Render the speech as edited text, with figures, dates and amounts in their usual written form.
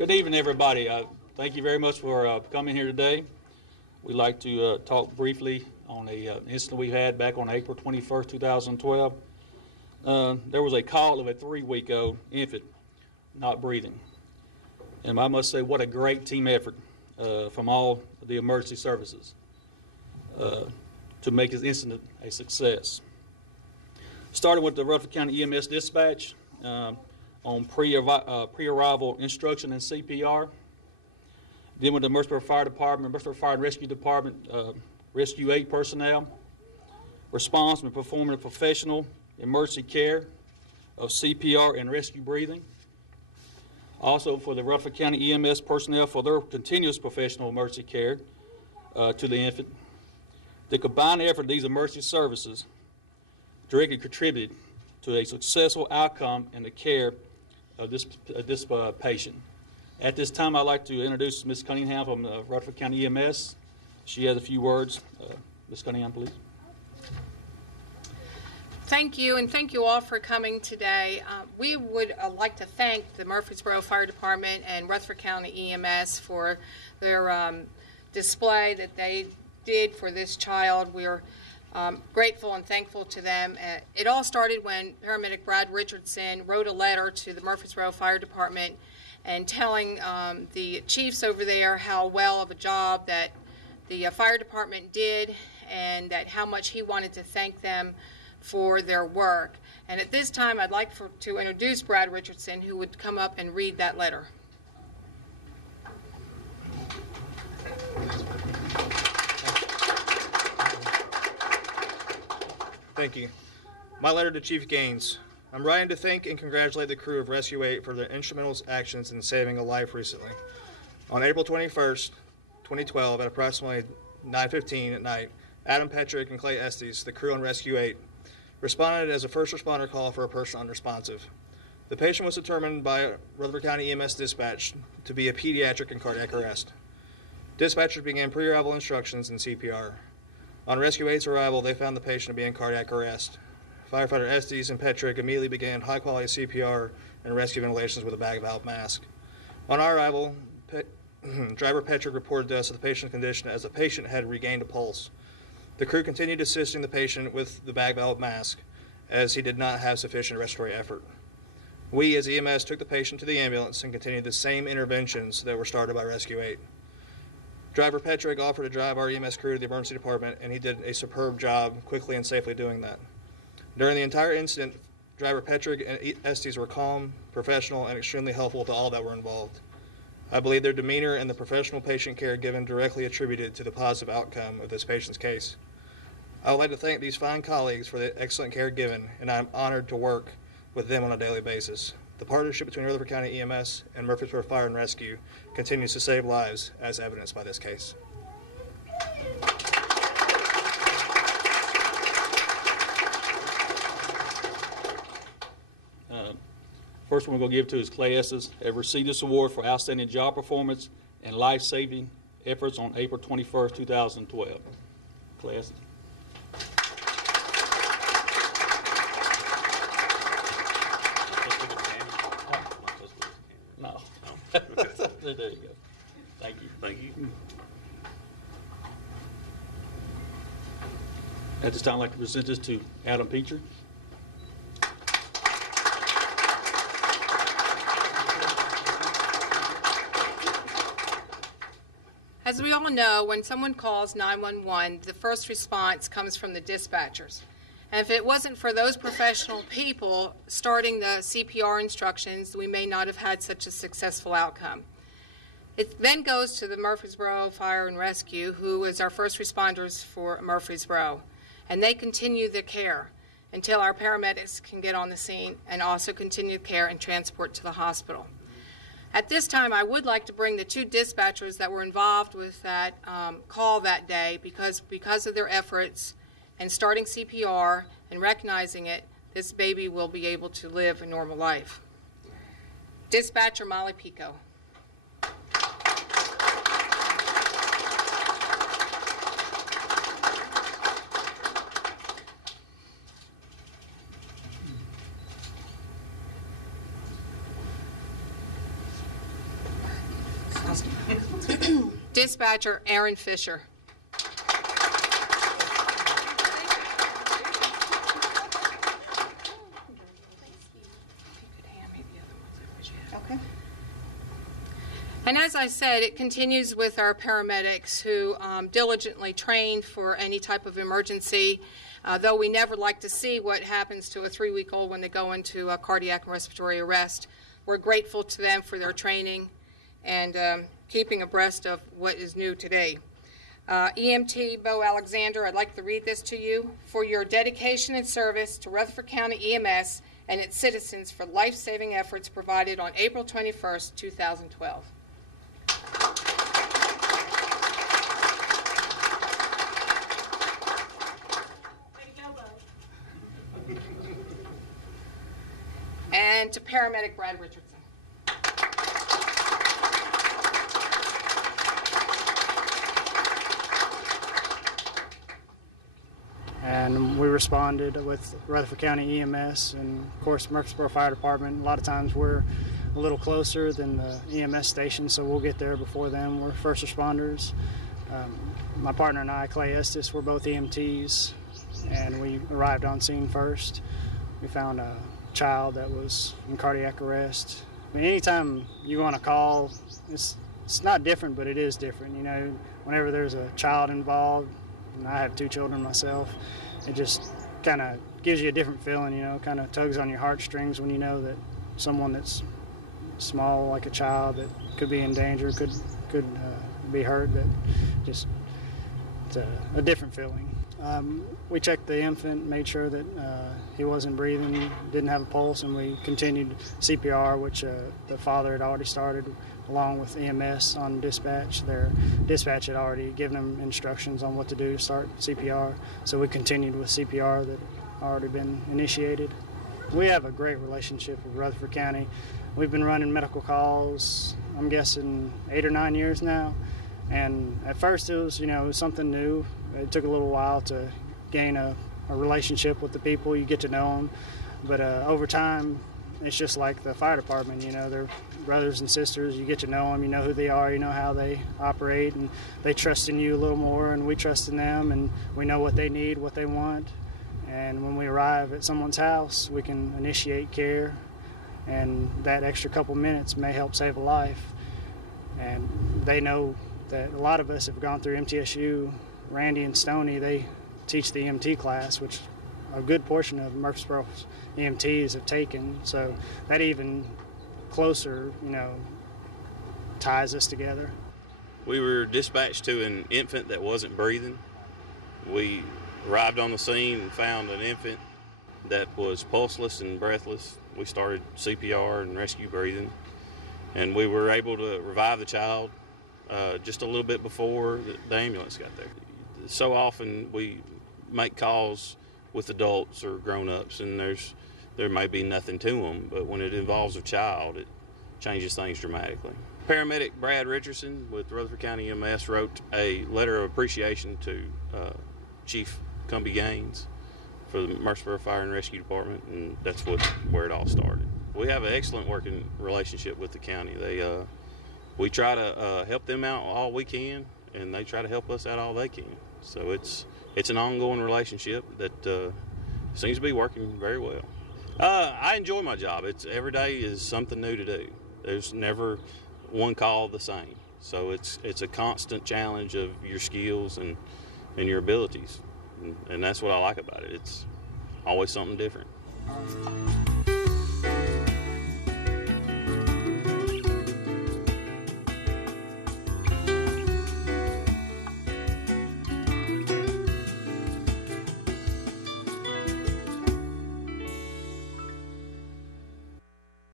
Good evening, everybody. Thank you very much for coming here today. We'd like to talk briefly on an incident we had back on April 21st, 2012. There was a call of a 3-week-old infant not breathing. And I must say, what a great team effort from all the emergency services to make this incident a success. Starting with the Rutherford County EMS dispatch on pre-arrival instruction and CPR. Then with the Murfreesboro Fire Department, Murfreesboro Fire and Rescue Department, Rescue 8 personnel, response and performing a professional emergency care of CPR and rescue breathing. Also for the Rutherford County EMS personnel for their continuous professional emergency care to the infant. The combined effort of these emergency services directly contributed to a successful outcome in the care of this patient. At this time, I'd like to introduce Ms. Cunningham from Rutherford County EMS. She has a few words. Ms. Cunningham, please. Thank you, and thank you all for coming today. We would like to thank the Murfreesboro Fire Department and Rutherford County EMS for their display that they did for this child. We're grateful and thankful to them. It all started when paramedic Brad Richardson wrote a letter to the Murfreesboro Fire Department and telling the chiefs over there how well of a job that the fire department did and that how much he wanted to thank them for their work. And at this time, I'd like to introduce Brad Richardson, who would come up and read that letter. Thank you. My letter to Chief Gaines. I'm writing to thank and congratulate the crew of Rescue 8 for their instrumental actions in saving a life recently. On April 21st, 2012, at approximately 9:15 at night, Adam Petrick and Clay Estes, the crew on Rescue 8, responded as a first responder call for a person unresponsive. The patient was determined by Rutherford County EMS dispatch to be a pediatric in cardiac arrest. Dispatchers began pre-arrival instructions and CPR. On Rescue 8's arrival, they found the patient to be in cardiac arrest. Firefighter Estes and Petrick immediately began high-quality CPR and rescue ventilations with a bag valve mask. On our arrival, driver Petrick reported to us the patient's condition as the patient had regained a pulse. The crew continued assisting the patient with the bag valve mask as he did not have sufficient respiratory effort. We, as EMS, took the patient to the ambulance and continued the same interventions that were started by Rescue 8. Driver Petrick offered to drive our EMS crew to the emergency department, and he did a superb job quickly and safely doing that. During the entire incident, driver Petrick and Estes were calm, professional, and extremely helpful to all that were involved. I believe their demeanor and the professional patient care given directly attributed to the positive outcome of this patient's case. I would like to thank these fine colleagues for the excellent care given, and I'm honored to work with them on a daily basis. The partnership between Rutherford County EMS and Murfreesboro Fire and Rescue continues to save lives, as evidenced by this case. First one we're going to give to is Clay Estes, have received this award for outstanding job performance and life-saving efforts on April 21st, 2012. Clay Estes. No. There you go. Thank you. Thank you. At this time, I'd like to present this to Adam Peacher. As we all know, when someone calls 911, the first response comes from the dispatchers. And if it wasn't for those professional people starting the CPR instructions, we may not have had such a successful outcome. It then goes to the Murfreesboro Fire and Rescue, who is our first responders for Murfreesboro. And they continue the care until our paramedics can get on the scene and also continue care and transport to the hospital. At this time, I would like to bring the two dispatchers that were involved with that call that day because of their efforts and starting CPR and recognizing it, this baby will be able to live a normal life. Dispatcher Molly Pico. Dispatcher Aaron Fisher. Okay. And as I said, it continues with our paramedics who diligently train for any type of emergency, though we never like to see what happens to a 3-week-old when they go into a cardiac and respiratory arrest. We're grateful to them for their training and keeping abreast of what is new today. EMT Bo Alexander, I'd like to read this to you. For your dedication and service to Rutherford County EMS and its citizens for life-saving efforts provided on April 21st, 2012. And to paramedic Brad Richardson. And we responded with Rutherford County EMS and, of course, Murfreesboro Fire Department. A lot of times we're a little closer than the EMS station, so we'll get there before them. We're first responders. My partner and I, Clay Estes, we're both EMTs, and we arrived on scene first. We found a child that was in cardiac arrest. I mean, anytime you want to call, it's not different, but it is different. You know, whenever there's a child involved, and I have 2 children myself, it just kind of gives you a different feeling, you know, kind of tugs on your heartstrings when you know that someone that's small, like a child, that could be in danger, could be hurt, that just, it's a different feeling. We checked the infant, made sure that he wasn't breathing, didn't have a pulse, and we continued CPR, which the father had already started along with EMS on dispatch. Their dispatch had already given them instructions on what to do to start CPR, so we continued with CPR that had already been initiated. We have a great relationship with Rutherford County. We've been running medical calls, I'm guessing 8 or 9 years now, and at first it was, you know, it was something new. It took a little while to gain a relationship with the people. You get to know them, but over time, it's just like the fire department. You know, they're brothers and sisters. You get to know them. You know who they are. You know how they operate, and they trust in you a little more, and we trust in them, and we know what they need, what they want. And when we arrive at someone's house, we can initiate care, and that extra couple minutes may help save a life. And they know that a lot of us have gone through MTSU. Randy and Stoney, they teach the EMT class, which a good portion of Murfreesboro EMTs have taken. So that even closer, you know, ties us together. We were dispatched to an infant that wasn't breathing. We arrived on the scene and found an infant that was pulseless and breathless. We started CPR and rescue breathing, and we were able to revive the child just a little bit before the ambulance got there. So often we make calls with adults or grown-ups, and there may be nothing to them, but when it involves a child, it changes things dramatically. Paramedic Brad Richardson with Rutherford County EMS wrote a letter of appreciation to Chief Cumbie Gaines for the Murfreesboro Fire and Rescue Department, and that's where it all started. We have an excellent working relationship with the county. We try to help them out all we can, and they try to help us out all they can. So it's an ongoing relationship that seems to be working very well. I enjoy my job. Every day is something new to do. There's never one call the same. So it's a constant challenge of your skills and your abilities. And that's what I like about it. It's always something different.